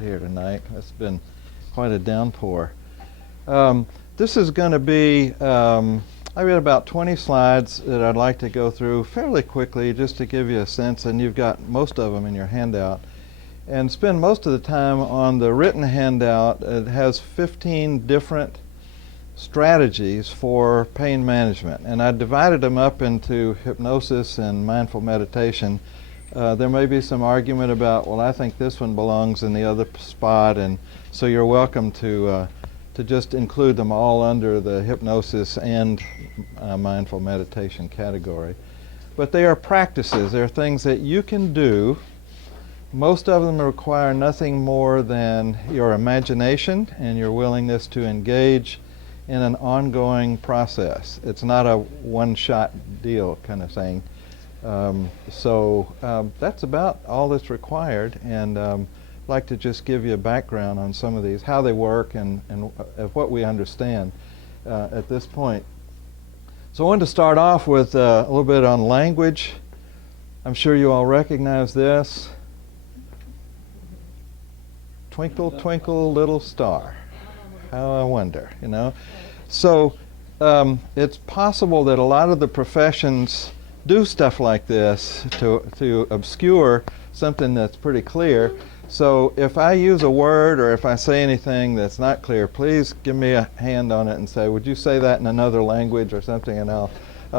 Here tonight. It's been quite a downpour. This is going to be, I've got about 20 slides that I'd like to go through fairly quickly just to give you a sense, and you've got most of them in your handout. And spend most of the time on the written handout. It has 15 different strategies for pain management, and I divided them up into hypnosis and mindful meditation. There may be some argument about, well, I think this one belongs in the other spot, and so you're welcome to just include them all under the hypnosis and mindful meditation category. But they are practices. They're things that you can do. Most of them require nothing more than your imagination and your willingness to engage in an ongoing process. It's not a one-shot deal kind of thing. That's about all that's required, and I'd like to just give you a background on some of these, how they work, and what we understand at this point. So I wanted to start off with a little bit on language. I'm sure you all recognize this. Twinkle, twinkle, little star. How I wonder, you know. So it's possible that a lot of the professions do stuff like this to obscure something that's pretty clear. So if I use a word or if I say anything that's not clear, please give me a hand on it and say, would you say that in another language or something, and I'll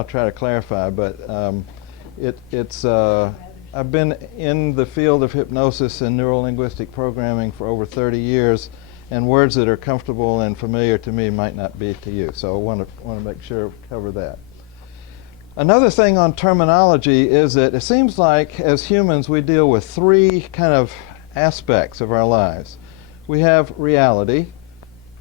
try to clarify. But I've been in the field of hypnosis and neuro-linguistic programming for over 30 years, and words that are comfortable and familiar to me might not be to you. So I want to make sure we cover that. Another thing on terminology is that it seems like as humans we deal with three kind of aspects of our lives. We have reality,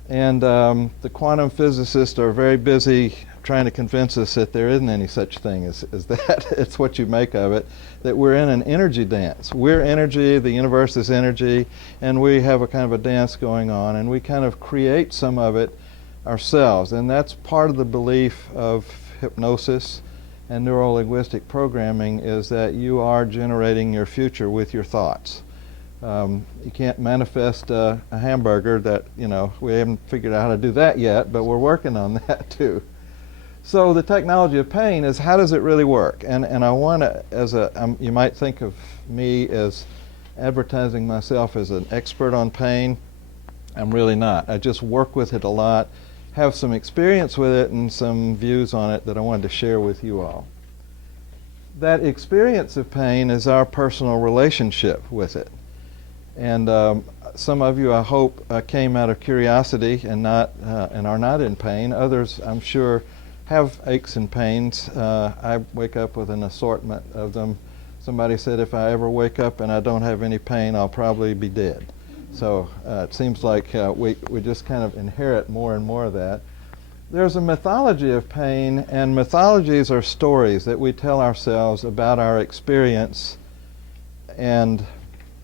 and the quantum physicists are very busy trying to convince us that there isn't any such thing as that. It's what you make of it, that we're in an energy dance. We're energy, the universe is energy, and we have a kind of a dance going on, and we kind of create some of it ourselves. And that's part of the belief of hypnosis and neuro-linguistic programming, is that you are generating your future with your thoughts. You can't manifest a hamburger. That, you know, we haven't figured out how to do that yet, but we're working on that too. So the technology of pain is, how does it really work? And I want to, you might think of me as advertising myself as an expert on pain. I'm really not. I just work with it a lot, have some experience with it and some views on it that I wanted to share with you all. That experience of pain is our personal relationship with it. And some of you, I hope, came out of curiosity and are not in pain. Others, I'm sure, have aches and pains. I wake up with an assortment of them. Somebody said if I ever wake up and I don't have any pain, I'll probably be dead. So it seems like we just kind of inherit more and more of that. There's a mythology of pain, and mythologies are stories that we tell ourselves about our experience, and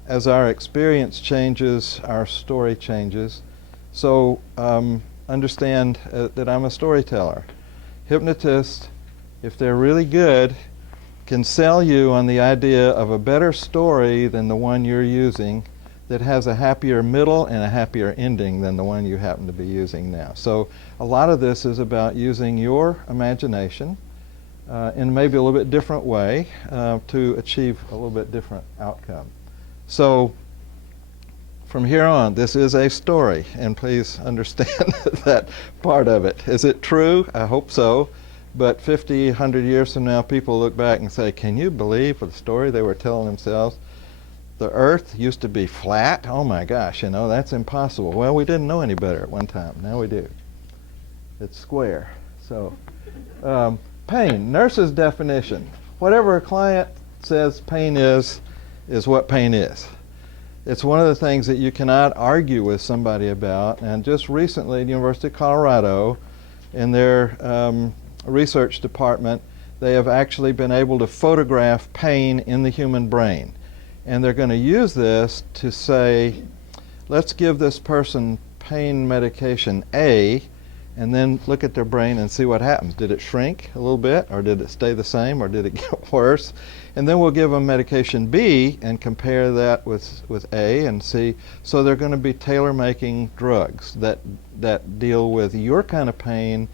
as our experience changes, our story changes. So understand that I'm a storyteller. Hypnotists, if they're really good, can sell you on the idea of a better story than the one you're using, that has a happier middle and a happier ending than the one you happen to be using now. So a lot of this is about using your imagination in maybe a little bit different way to achieve a little bit different outcome. So from here on, this is a story, and please understand that part of it. Is it true? I hope so. But 50, 100 years from now, people look back and say, can you believe the story they were telling themselves? The earth used to be flat? Oh my gosh, you know, that's impossible. Well, we didn't know any better at one time. Now we do. It's square. So pain, nurse's definition. Whatever a client says pain is what pain is. It's one of the things that you cannot argue with somebody about. And just recently, the University of Colorado, in their research department, they have actually been able to photograph pain in the human brain. And they're going to use this to say, let's give this person pain medication A and then look at their brain and see what happens. Did it shrink a little bit, or did it stay the same, or did it get worse? And then we'll give them medication B and compare that with A and see. So they're going to be tailor-making drugs that deal with your kind of pain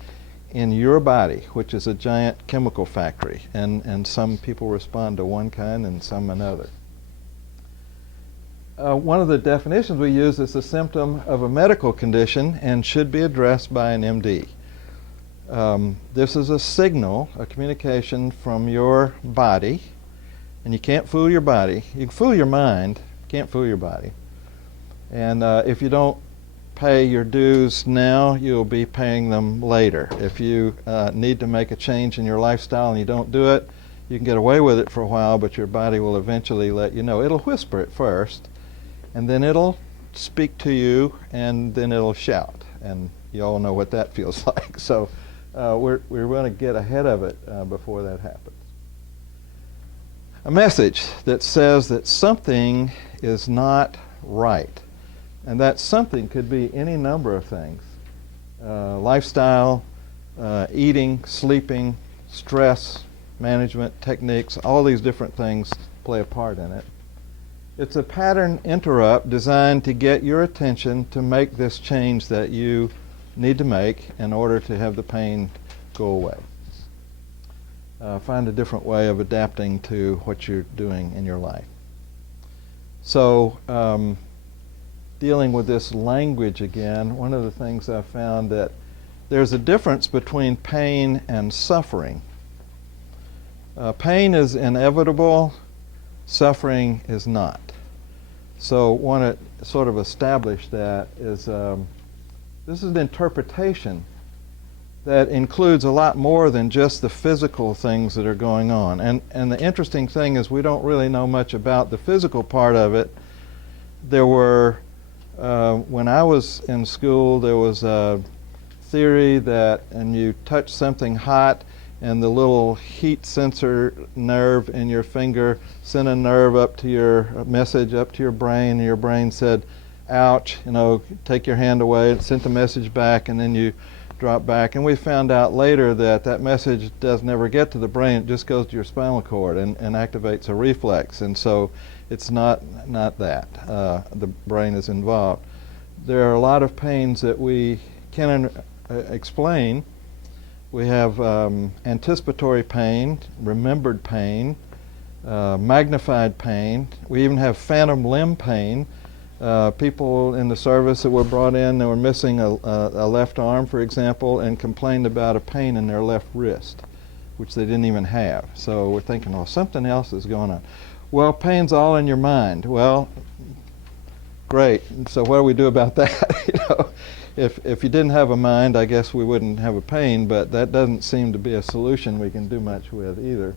in your body, which is a giant chemical factory. And some people respond to one kind and some another. One of the definitions we use is a symptom of a medical condition and should be addressed by an MD. This is a signal, a communication from your body, and you can't fool your body. You can fool your mind, can't fool your body. And if you don't pay your dues now, you'll be paying them later. If you need to make a change in your lifestyle and you don't do it, you can get away with it for a while, but your body will eventually let you know. It'll whisper at first, and then it'll speak to you, and then it'll shout. And you all know what that feels like. So we're going to get ahead of it before that happens. A message that says that something is not right. And that something could be any number of things. Lifestyle, eating, sleeping, stress management techniques, all these different things play a part in it. It's a pattern interrupt designed to get your attention to make this change that you need to make in order to have the pain go away. Find a different way of adapting to what you're doing in your life. So, dealing with this language again, one of the things I found that there's a difference between pain and suffering. Pain is inevitable, suffering is not. So want to sort of establish that is this is an interpretation that includes a lot more than just the physical things that are going on. And the interesting thing is we don't really know much about the physical part of it. There were, when I was in school, there was a theory that, and you touch something hot, and the little heat sensor nerve in your finger sent a nerve up to your message up to your brain, and your brain said, ouch, take your hand away. It sent the message back, and then you drop back. And we found out later that that message does never get to the brain. It just goes to your spinal cord and activates a reflex. And so it's not that. The brain is involved. There are a lot of pains that we can explain. We have anticipatory pain, remembered pain, magnified pain. We even have phantom limb pain. People in the service that were brought in, they were missing a left arm, for example, and complained about a pain in their left wrist, which they didn't even have. So we're thinking, well, something else is going on. Well, pain's all in your mind. Well, great. So what do we do about that? If you didn't have a mind, I guess we wouldn't have a pain, but that doesn't seem to be a solution we can do much with either.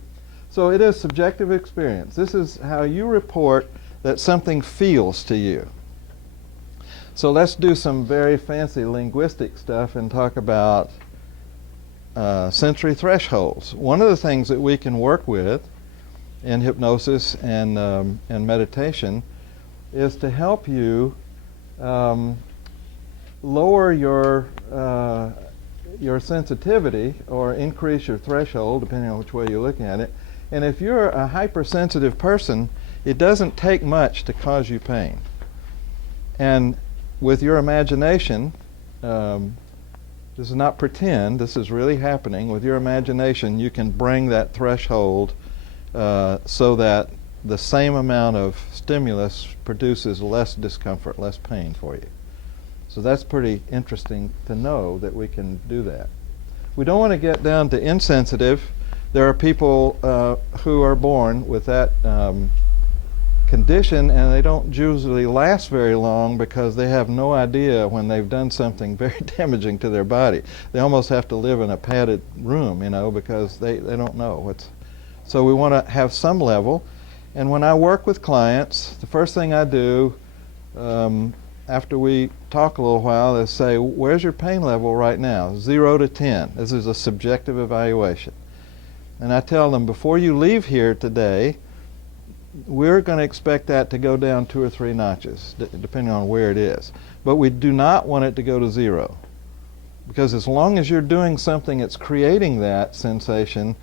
So it is subjective experience. This is how you report that something feels to you. So let's do some very fancy linguistic stuff and talk about sensory thresholds. One of the things that we can work with in hypnosis and meditation is to help you lower your sensitivity or increase your threshold, depending on which way you're looking at it. And if you're a hypersensitive person, it doesn't take much to cause you pain. And with your imagination, this is not pretend, this is really happening. With your imagination, you can bring that threshold so that the same amount of stimulus produces less discomfort, less pain for you. So that's pretty interesting to know that we can do that. We don't want to get down to insensitive. There are people who are born with that condition, and they don't usually last very long because they have no idea when they've done something very damaging to their body. They almost have to live in a padded room, because they don't know what's. So we want to have some level. And when I work with clients, the first thing I do after we talk a little while is say, where's your pain level right now? 0 to 10. This is a subjective evaluation. And I tell them, before you leave here today, we're going to expect that to go down 2 or 3 notches, depending on where it is. But we do not want it to go to 0. Because as long as you're doing something that's creating that sensation,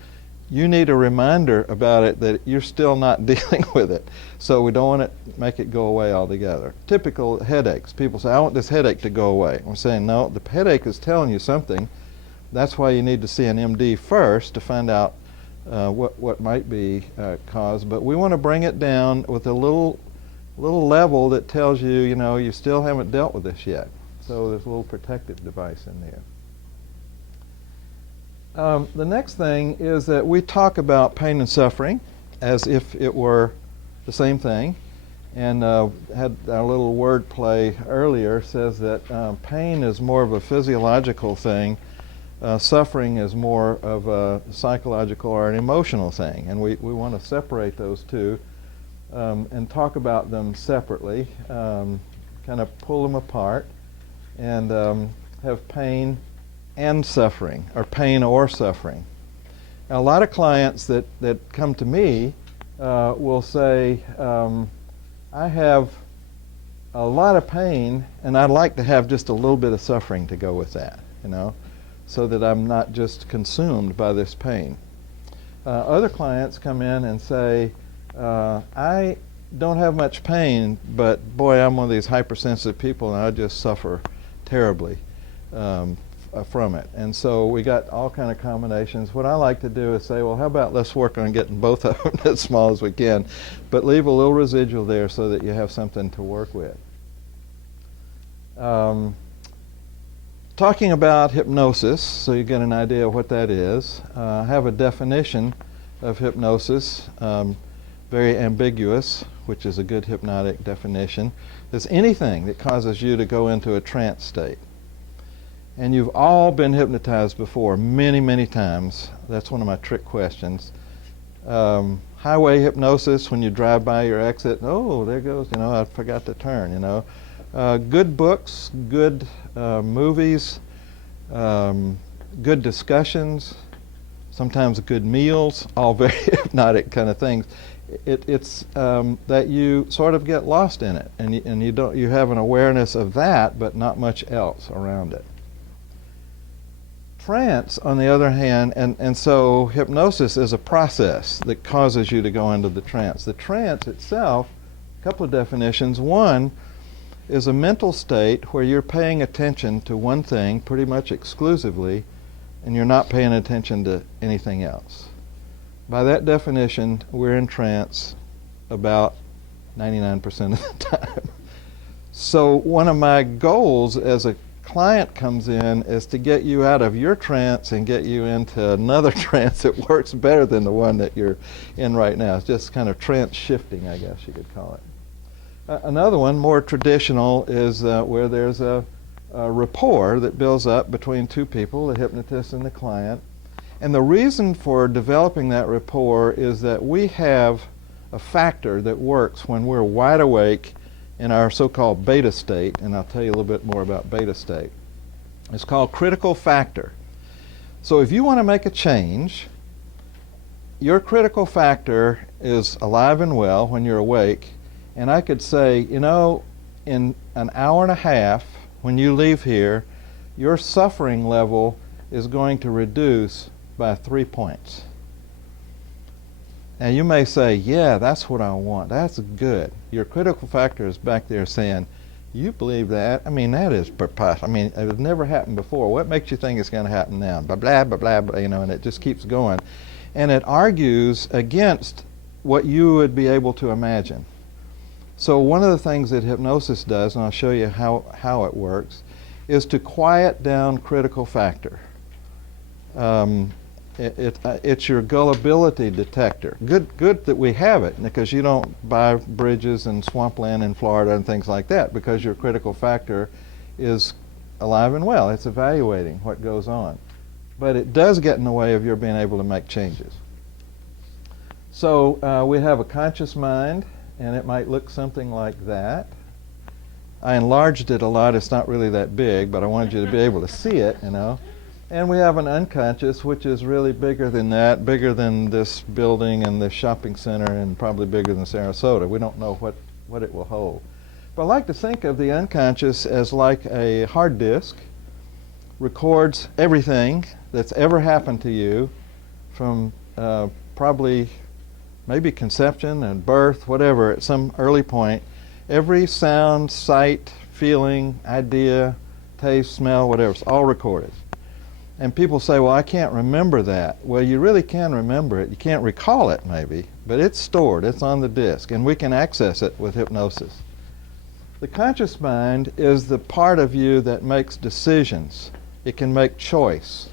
you need a reminder about it that you're still not dealing with it. So we don't want to make it go away altogether. Typical headaches. People say, I want this headache to go away. We're saying, no, the headache is telling you something. That's why you need to see an MD first to find out what might be caused. But we want to bring it down with a little level that tells you, you still haven't dealt with this yet. So there's a little protective device in there. The next thing is that we talk about pain and suffering as if it were the same thing. And had our little word play earlier says that pain is more of a physiological thing. Suffering is more of a psychological or an emotional thing. And we want to separate those two and talk about them separately, kind of pull them apart and have pain and suffering, or pain or suffering. Now, a lot of clients that come to me will say, I have a lot of pain and I'd like to have just a little bit of suffering to go with that, so that I'm not just consumed by this pain. Other clients come in and say, I don't have much pain, but boy, I'm one of these hypersensitive people and I just suffer terribly from it. And so we got all kind of combinations. What I like to do is say, well, how about let's work on getting both of them as small as we can, but leave a little residual there so that you have something to work with. Talking about hypnosis, so you get an idea of what that is. I have a definition of hypnosis, very ambiguous, which is a good hypnotic definition. It's anything that causes you to go into a trance state. And you've all been hypnotized before, many, many times. That's one of my trick questions. Highway hypnosis, when you drive by your exit, oh, there goes, I forgot to turn, Good books, good movies, good discussions, sometimes good meals, all very hypnotic kind of things. It's that you sort of get lost in it, and you have an awareness of that, but not much else around it. Trance, on the other hand, and so hypnosis is a process that causes you to go into the trance. The trance itself, a couple of definitions. One is a mental state where you're paying attention to one thing pretty much exclusively, and you're not paying attention to anything else. By that definition, we're in trance about 99% of the time. So one of my goals as a client comes in is to get you out of your trance and get you into another trance that works better than the one that you're in right now. It's just kind of trance shifting, I guess you could call it. Another one, more traditional, is where there's a rapport that builds up between two people, the hypnotist and the client. And the reason for developing that rapport is that we have a factor that works when we're wide awake in our so-called beta state, and I'll tell you a little bit more about beta state. It's called critical factor. So if you want to make a change, your critical factor is alive and well when you're awake, and I could say, in an hour and a half, when you leave here, your suffering level is going to reduce by 3 points. Now you may say, yeah, that's what I want. That's good. Your critical factor is back there saying, you believe that? I mean, that is preposterous. I mean, it has never happened before. What makes you think it's going to happen now? Blah, blah, blah, blah, blah, and it just keeps going. And it argues against what you would be able to imagine. So one of the things that hypnosis does, and I'll show you how it works, is to quiet down critical factor. It's your gullibility detector. Good that we have it, because you don't buy bridges and swampland in Florida and things like that, because your critical factor is alive and well. It's evaluating what goes on. But it does get in the way of your being able to make changes. So we have a conscious mind, and it might look something like that. I enlarged it a lot. It's not really that big, but I wanted you to be able to see it, And we have an unconscious, which is really bigger than that, bigger than this building and this shopping center, and probably bigger than Sarasota. We don't know what it will hold. But I like to think of the unconscious as like a hard disk records everything that's ever happened to you from probably maybe conception and birth, whatever, at some early point. Every sound, sight, feeling, idea, taste, smell, whatever, it's all recorded. And people say, well, I can't remember that. Well, you really can remember it. You can't recall it, maybe, but it's stored. It's on the disk, and we can access it with hypnosis. The conscious mind is the part of you that makes decisions. It can make choice.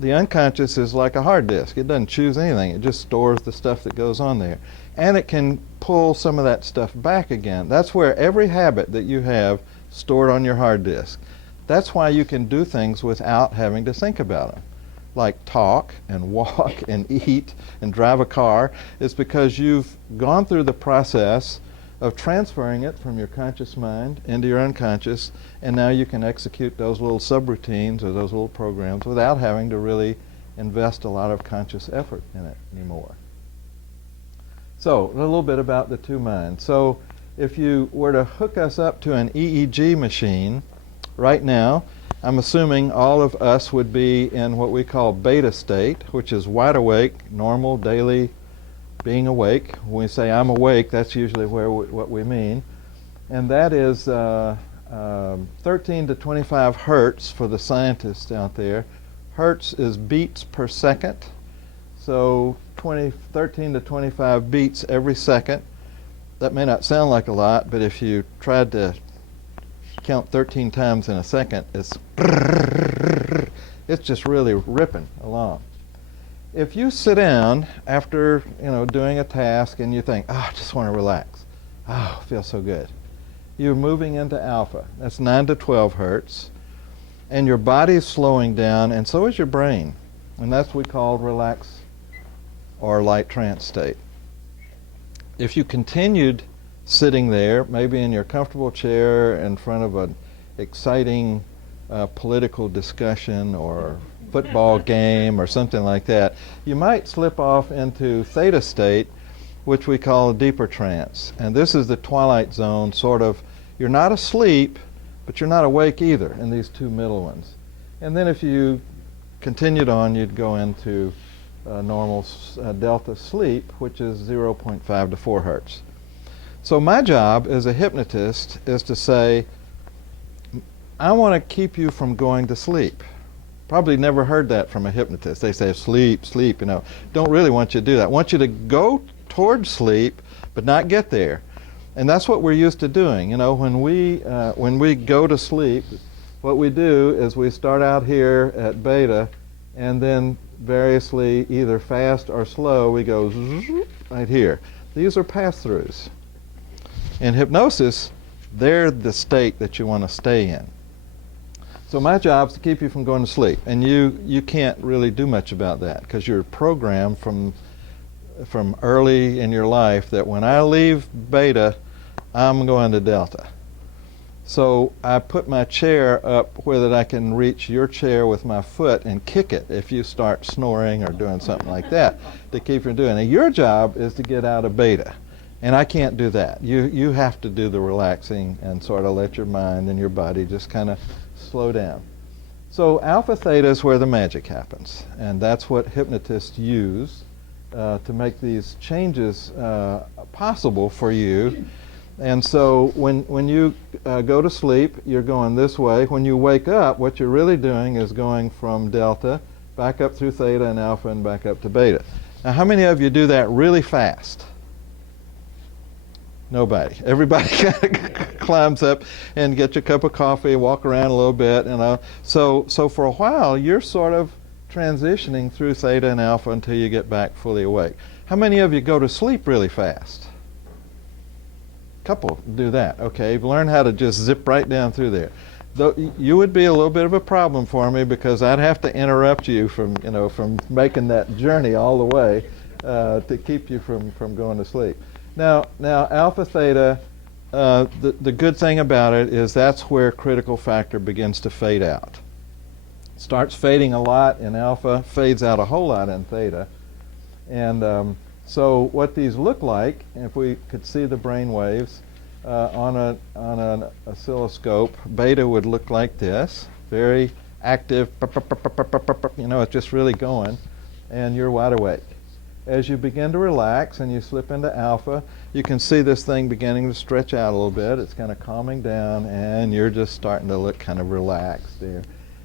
The unconscious is like a hard disk. It doesn't choose anything. It just stores the stuff that goes on there. And it can pull some of that stuff back again. That's where every habit that you have stored on your hard disk. That's why you can do things without having to think about them, like talk and walk and eat and drive a car. It's because you've gone through the process of transferring it from your conscious mind into your unconscious, and now you can execute those little subroutines or those little programs without having to really invest a lot of conscious effort in it anymore. So, a little bit about the two minds. So, if you were to hook us up to an EEG machine right now, I'm assuming all of us would be in what we call beta state, which is wide awake, normal, daily being awake. When we say I'm awake, that's usually what we mean. And that is 13 to 25 hertz for the scientists out there. Hertz is beats per second. So 13 to 25 beats every second. That may not sound like a lot, but if you tried to count 13 times in a second, it's just really ripping along. If you sit down after doing a task and you think, I just want to relax, it feels so good, you're moving into alpha. That's 9 to 12 hertz, and your body's slowing down, and so is your brain, and that's what we call relax or light trance state. If you continued sitting there, maybe in your comfortable chair in front of an exciting political discussion or football game or something like that, you might slip off into theta state, which we call a deeper trance. And this is the twilight zone, sort of. You're not asleep, but you're not awake either in these two middle ones. And then if you continued on, you'd go into normal delta sleep, which is 0.5 to 4 hertz. So my job as a hypnotist is to say, I want to keep you from going to sleep. Probably never heard that from a hypnotist. They say, sleep, sleep, Don't really want you to do that. I want you to go towards sleep, but not get there. And that's what we're used to doing. When we go to sleep, what we do is we start out here at beta, and then variously, either fast or slow, we go right here. These are pass-throughs. In hypnosis, they're the state that you want to stay in. So my job is to keep you from going to sleep, and you can't really do much about that because you're programmed from early in your life that when I leave beta, I'm going to delta. So I put my chair up where that I can reach your chair with my foot and kick it if you start snoring or doing something like that to keep you from doing it. And your job is to get out of beta, and I can't do that. You have to do the relaxing and sort of let your mind and your body just kind of slow down. So alpha theta is where the magic happens, and that's what hypnotists use to make these changes possible for you. And so when you go to sleep, you're going this way. When you wake up, what you're really doing is going from delta back up through theta and alpha and back up to beta. Now, how many of you do that really fast? Nobody. Everybody kind of climbs up and gets your cup of coffee, walk around a little bit, So for a while, you're sort of transitioning through theta and alpha until you get back fully awake. How many of you go to sleep really fast? A couple do that. Okay, learn how to just zip right down through there. Though you would be a little bit of a problem for me because I'd have to interrupt you from making that journey all the way to keep you from going to sleep. Now alpha theta, the good thing about it is that's where critical factor begins to fade out. Starts fading a lot in alpha, fades out a whole lot in theta. And so what these look like, if we could see the brain waves on an oscilloscope, beta would look like this. very active, you know, it's just really going, and you're wide awake. As you begin to relax and you slip into alpha, you can see this thing beginning to stretch out a little bit. It's kind of calming down, and you're just starting to look kind of relaxed there.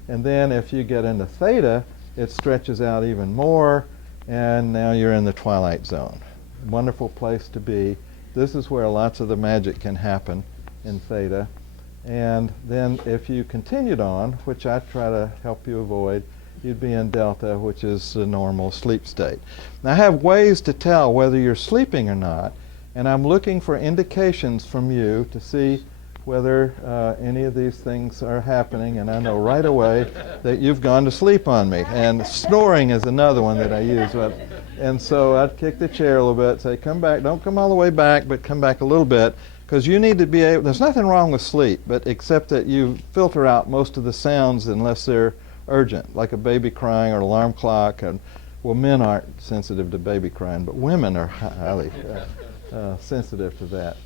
And then if you get into theta, it stretches out even more, and now you're in the twilight zone. Wonderful place to be. This is where lots of the magic can happen in theta. And then if you continued on, which I try to help you avoid, you'd be in delta, which is the normal sleep state. Now I have ways to tell whether you're sleeping or not, and I'm looking for indications from you to see whether any of these things are happening, and I know right away that you've gone to sleep on me. And snoring is another one that I use. And so I'd kick the chair a little bit, say, come back, don't come all the way back, but come back a little bit, because you need to be able, there's nothing wrong with sleep, but except that you filter out most of the sounds unless they're urgent, like a baby crying or an alarm clock. And well, men aren't sensitive to baby crying, but women are highly sensitive to that.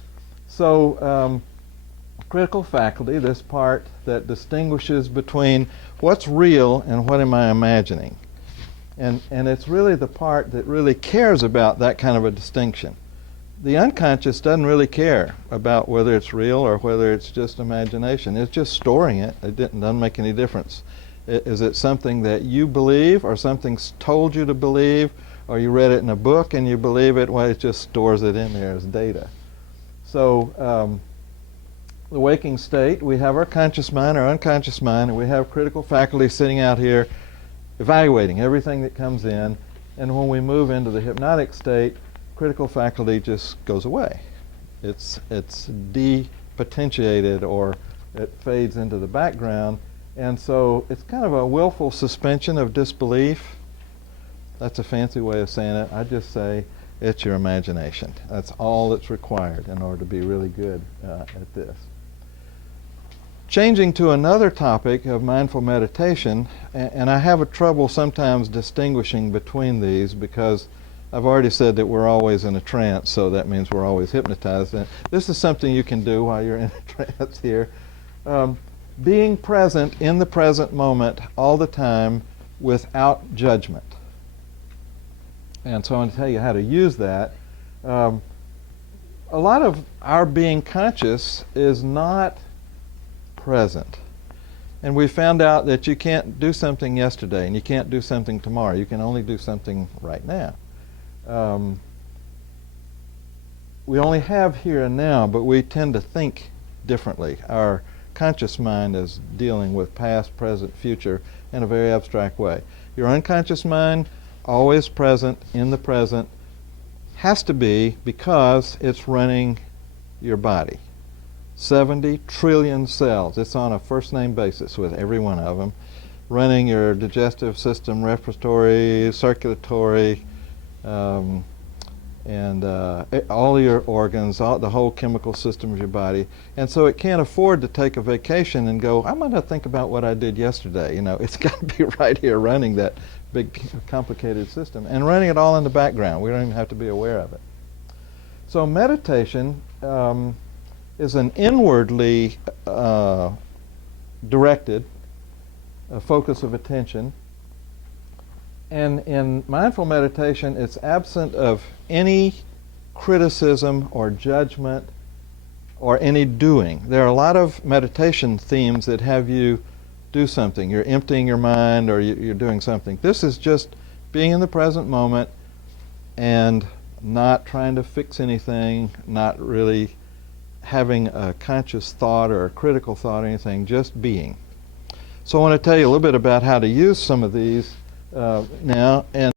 So critical faculty, this part that distinguishes between what's real and what am I imagining. And it's really the part that really cares about that kind of a distinction. The unconscious doesn't really care about whether it's real or whether it's just imagination. It's just storing it. It doesn't make any difference. Is it something that you believe, or something's told you to believe, or you read it in a book and you believe it? Well, it just stores it in there as data. So the waking state, we have our conscious mind, our unconscious mind, and we have critical faculty sitting out here evaluating everything that comes in. And when we move into the hypnotic state, critical faculty just goes away. It's depotentiated, or it fades into the background. And so it's kind of a willful suspension of disbelief. That's a fancy way of saying it. I just say it's your imagination. That's all that's required in order to be really good at this. Changing to another topic of mindful meditation, and I have a trouble sometimes distinguishing between these, because I've already said that we're always in a trance, so that means we're always hypnotized. And this is something you can do while you're in a trance here. Being present in the present moment all the time without judgment. And so I'm going to tell you how to use that. A lot of our being conscious is not present. And we found out that you can't do something yesterday and you can't do something tomorrow. You can only do something right now. We only have here and now, but we tend to think differently. Our conscious mind is dealing with past, present, future in a very abstract way. Your unconscious mind, always present in the present, has to be, because it's running your body. 70 trillion cells. It's on a first-name basis with every one of them, running your digestive system, respiratory, circulatory, and all your organs, the whole chemical system of your body. And so it can't afford to take a vacation and go, I'm going to think about what I did yesterday. You know, it's got to be right here running that big, complicated system, and running it all in the background. We don't even have to be aware of it. So meditation is an inwardly directed focus of attention. And in mindful meditation, it's absent of any criticism or judgment or any doing. There are a lot of meditation themes that have you do something. You're emptying your mind, or you're doing something. This is just being in the present moment and not trying to fix anything, not really having a conscious thought or a critical thought or anything, just being. So I want to tell you a little bit about how to use some of these now. And